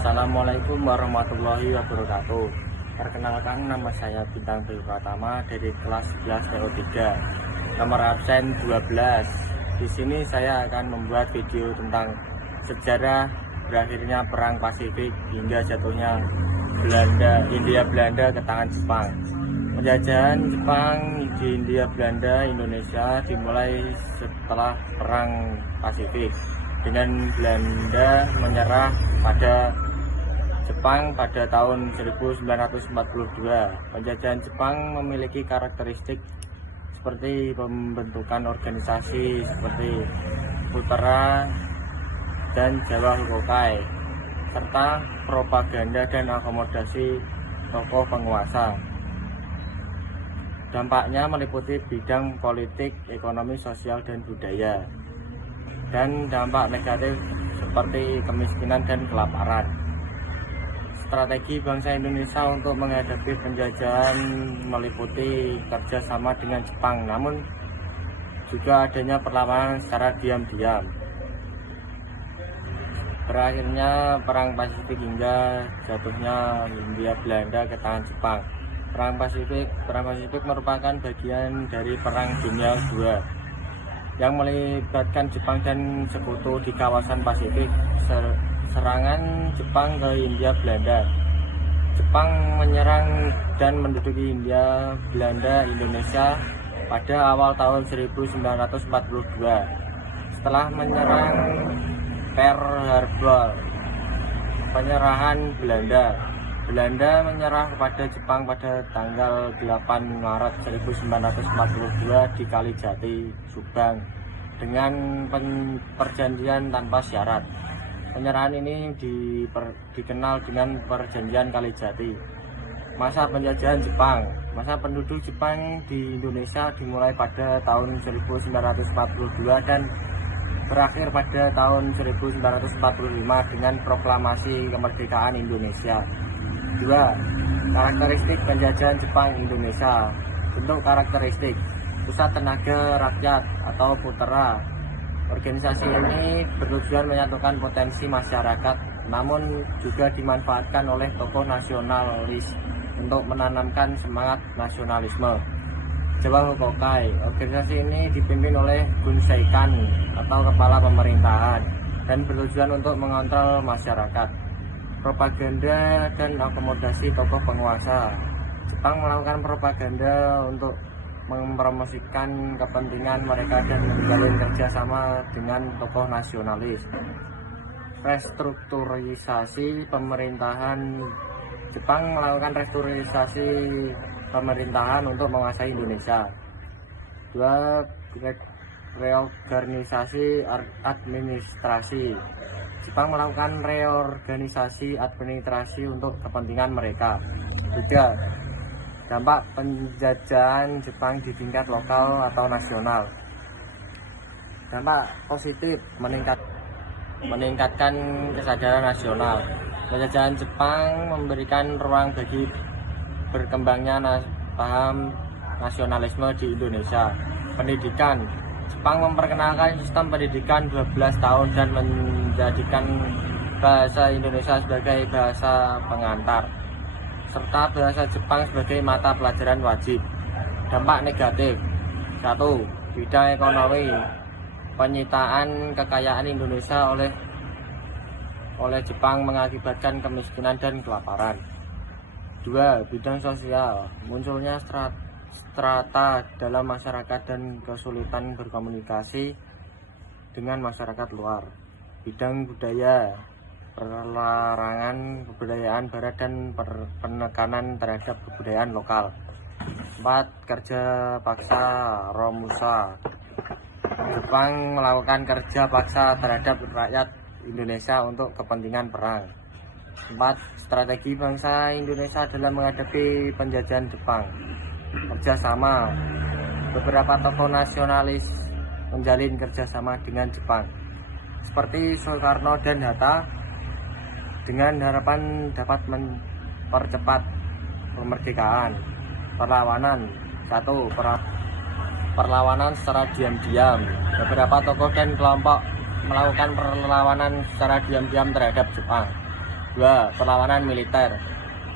Assalamualaikum warahmatullahi wabarakatuh. Perkenalkan, nama saya Bintang Bayu Pratama dari kelas 11 PO3, nomor absen 12. Di sini saya akan membuat video tentang sejarah berakhirnya Perang Pasifik hingga jatuhnya Hindia Belanda ke tangan Jepang. Penjajahan Jepang di Hindia Belanda Indonesia dimulai setelah Perang Pasifik, dengan Belanda menyerah pada Jepang pada tahun 1942. Penjajahan Jepang memiliki karakteristik seperti pembentukan organisasi seperti Putera dan Jawa Hokkaido, serta propaganda dan akomodasi tokoh penguasa. Dampaknya meliputi bidang politik, ekonomi, sosial, dan budaya, dan dampak negatif seperti kemiskinan dan kelaparan. Strategi bangsa Indonesia untuk menghadapi penjajahan meliputi kerjasama dengan Jepang, namun juga adanya perlawanan secara diam-diam. Berakhirnya Perang Pasifik hingga jatuhnya Hindia Belanda ke tangan Jepang. Perang Pasifik merupakan bagian dari Perang Dunia II yang melibatkan Jepang dan sekutu di kawasan Pasifik. Serangan Jepang ke Hindia Belanda. Jepang menyerang dan menduduki Hindia Belanda Indonesia pada awal tahun 1942. Setelah menyerang Pearl Harbor, penyerahan Belanda menyerah kepada Jepang pada tanggal 8 Maret 1942 di Kalijati, Subang, dengan perjanjian tanpa syarat. Penyerahan ini dikenal dengan Perjanjian Kalijati. Masa penjajahan Jepang. Masa penduduk Jepang di Indonesia dimulai pada tahun 1942 dan berakhir pada tahun 1945 dengan proklamasi kemerdekaan Indonesia. 2. Karakteristik penjajahan Jepang Indonesia. Bentuk karakteristik: Pusat Tenaga Rakyat atau Putera. Organisasi ini bertujuan menyatukan potensi masyarakat, namun juga dimanfaatkan oleh tokoh nasionalis untuk menanamkan semangat nasionalisme. Jawa Hokkaido. Organisasi ini dipimpin oleh Gunseikan atau kepala pemerintahan dan bertujuan untuk mengontrol masyarakat. Propaganda dan akomodasi tokoh penguasa. Jepang melakukan propaganda untuk mempromosikan kepentingan mereka dan menjalin kerjasama dengan tokoh nasionalis. Restrukturisasi pemerintahan. Jepang melakukan restrukturisasi pemerintahan untuk menguasai Indonesia. 2. Reorganisasi administrasi. Jepang melakukan reorganisasi administrasi untuk kepentingan mereka. 3. Dampak penjajahan Jepang di tingkat lokal atau nasional. Dampak positif: meningkatkan kesadaran nasional. Penjajahan Jepang memberikan ruang bagi berkembangnya paham nasionalisme di Indonesia. Pendidikan. Jepang memperkenalkan sistem pendidikan 12 tahun dan menjadikan bahasa Indonesia sebagai bahasa pengantar, serta bahasa Jepang sebagai mata pelajaran wajib. Dampak negatif: 1. Bidang ekonomi. Penyitaan kekayaan Indonesia oleh Jepang mengakibatkan kemiskinan dan kelaparan. 2. Bidang sosial. Munculnya strata dalam masyarakat dan kesulitan berkomunikasi dengan masyarakat luar. Bidang budaya. Pelarangan kebudayaan barat dan penekanan terhadap kebudayaan lokal. 4. Kerja paksa Romusa. Jepang melakukan kerja paksa terhadap rakyat Indonesia untuk kepentingan perang. 4. Strategi bangsa Indonesia dalam menghadapi penjajahan Jepang. Kerjasama. Beberapa tokoh nasionalis menjalin kerjasama dengan Jepang, seperti Soekarno dan Hatta, dengan harapan dapat mempercepat kemerdekaan. Perlawanan. 1. Perlawanan secara diam-diam. Beberapa tokoh dan kelompok melakukan perlawanan secara diam-diam terhadap Jepang. 2. Perlawanan militer.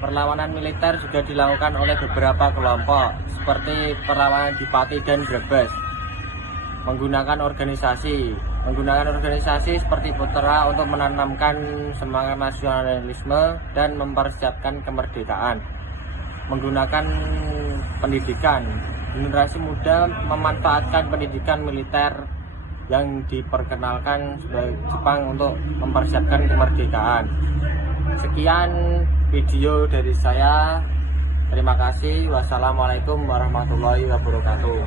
Perlawanan militer juga dilakukan oleh beberapa kelompok seperti perlawanan di Pati dan Brebes. Menggunakan organisasi seperti Putra untuk menanamkan semangat nasionalisme dan mempersiapkan kemerdekaan. Menggunakan pendidikan, generasi muda memanfaatkan pendidikan militer yang diperkenalkan sebagai Jepang untuk mempersiapkan kemerdekaan. Sekian video dari saya. Terima kasih. Wassalamualaikum warahmatullahi wabarakatuh.